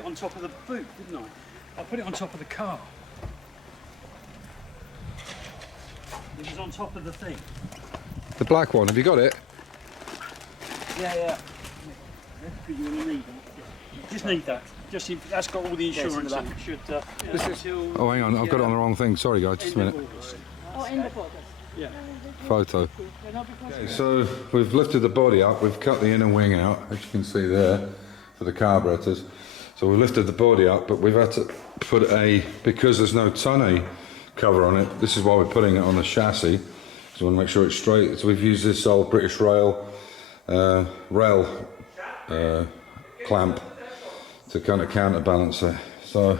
it on top of the boot, didn't I? I put it on top of the car. It was on top of the thing. The black one, have you got it? Yeah. Because you want to need that. You just need that. Just that's got all the insurance and it should. Oh, hang on, I've got it on the wrong thing. Sorry, guys, just a minute. Oh, in the photos. Yeah. Photo. Okay, so we've lifted the body up, we've cut the inner wing out, as you can see there, for the carburetors. So we've lifted the body up, but we've had to put because there's no tonneau cover on it, this is why we're putting it on the chassis, so we want to make sure it's straight. So we've used this old British rail clamp to kind of counterbalance it. So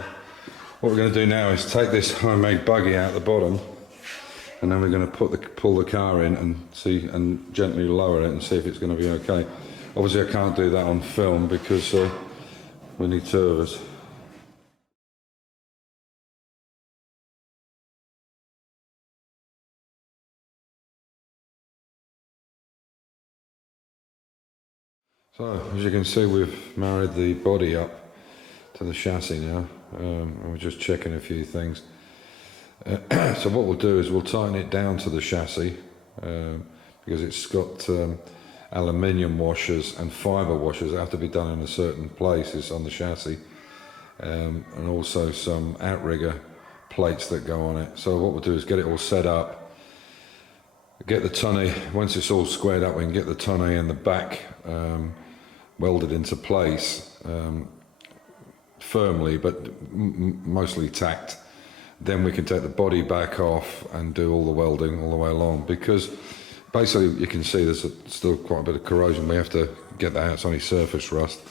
what we're going to do now is take this homemade buggy out the bottom, and then we're going to pull the car in and gently lower it and see if it's going to be okay. Obviously I can't do that on film because we need two of us. So as you can see, we've married the body up to the chassis now, and we're just checking a few things. So what we'll do is we'll tighten it down to the chassis because it's got aluminium washers and fibre washers that have to be done in a certain places on the chassis, and also some outrigger plates that go on it. So what we'll do is get it all set up, get the tonneau, once it's all squared up we can get the tonneau in the back welded into place firmly but mostly tacked. Then we can take the body back off and do all the welding all the way along, because basically you can see there's still quite a bit of corrosion. We have to get that out, it's only surface rust.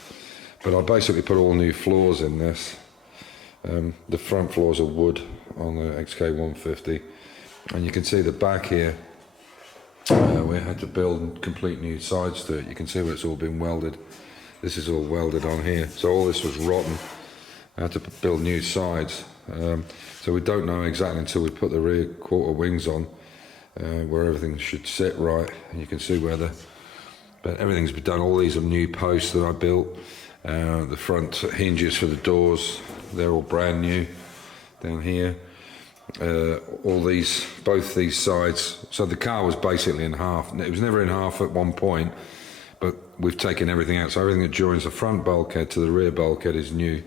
But I basically put all new floors in this. The front floors are wood on the XK 150, and you can see the back here, we had to build complete new sides to it. You can see where it's all been welded. This is all welded on here, so all this was rotten. I had to build new sides. So we don't know exactly until we put the rear quarter wings on where everything should sit right. And you can see but everything's been done. All these are new posts that I built. The front hinges for the doors, they're all brand new down here. Both these sides. So the car was basically in half. It was never in half at one point, but we've taken everything out. So everything that joins the front bulkhead to the rear bulkhead is new.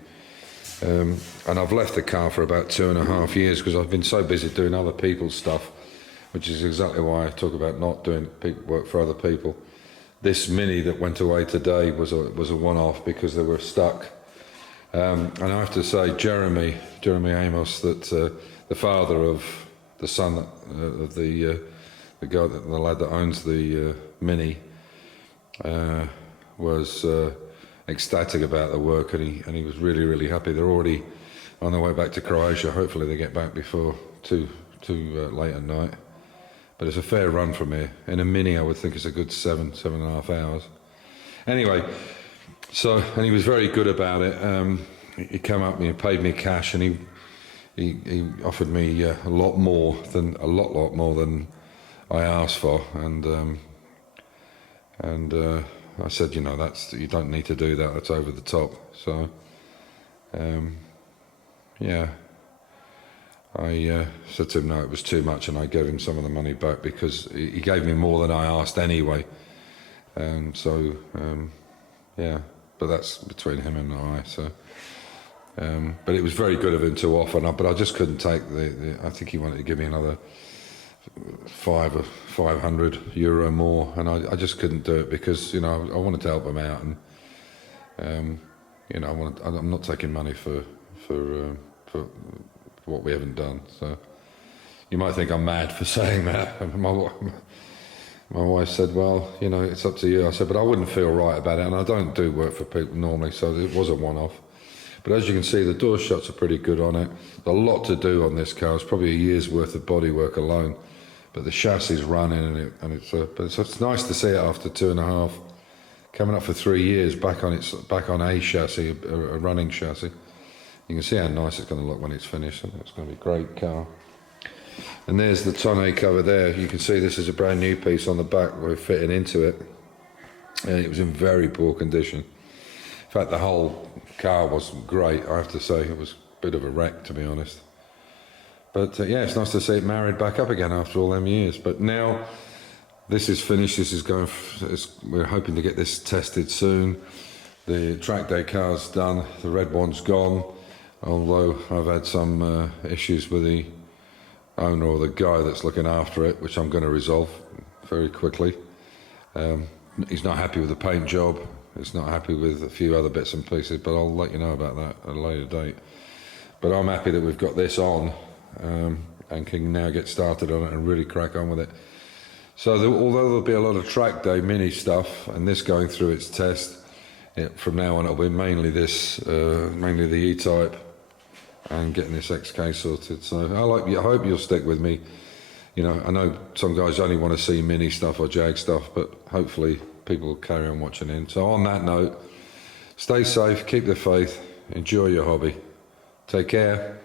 And I've left the car for about 2.5 years because I've been so busy doing other people's stuff, which is exactly why I talk about not doing work for other people. This Mini that went away today was a one-off because they were stuck. And I have to say, Jeremy Amos, that the father of the son of the lad that owns the Mini, was ecstatic about the work, and he was really happy. They're already on their way back to Croatia. Hopefully they get back before too late at night. But it's a fair run from here. In a Mini I would think it's a good 7.5 hours. Anyway, and he was very good about it. He came up and he paid me cash, and he offered me a lot more than I asked for, and I said, you don't need to do that, that's over the top. So yeah, I said to him no, it was too much, and I gave him some of the money back because he gave me more than I asked anyway. And so yeah, but that's between him and I. So but it was very good of him to offer, but I just couldn't take I think he wanted to give me another €500 more, and I just couldn't do it because I wanted to help him out, and I'm not taking money for what we haven't done. So you might think I'm mad for saying that. My wife said, well, it's up to you. I said, but I wouldn't feel right about it, and I don't do work for people normally, so it was a one-off. But as you can see, the door shuts are pretty good on it. There's a lot to do on this car. It's probably a year's worth of bodywork alone. But the chassis is running, but it's nice to see it after 2.5, coming up for 3 years, back on a chassis, a running chassis. You can see how nice it's going to look when it's finished. It's going to be a great car. And there's the tonneau cover there. You can see this is a brand new piece on the back. We're fitting into it, and it was in very poor condition. In fact, the whole car wasn't great, I have to say. It was a bit of a wreck, to be honest. But yeah, it's nice to see it married back up again after all them years. But now this is finished. This is going. We're hoping to get this tested soon. The track day car's done. The red one's gone. Although I've had some issues with the owner or the guy that's looking after it, which I'm going to resolve very quickly. He's not happy with the paint job. He's not happy with a few other bits and pieces, but I'll let you know about that at a later date. But I'm happy that we've got this on and can now get started on it and really crack on with it. So although there'll be a lot of track day mini stuff and this going through its test, from now on it'll be mainly this, mainly the E-Type and getting this XK sorted. So I hope you'll stick with me. You know, I know some guys only want to see mini stuff or Jag stuff, but hopefully people will carry on watching in. So on that note, stay safe, keep the faith, enjoy your hobby. Take care.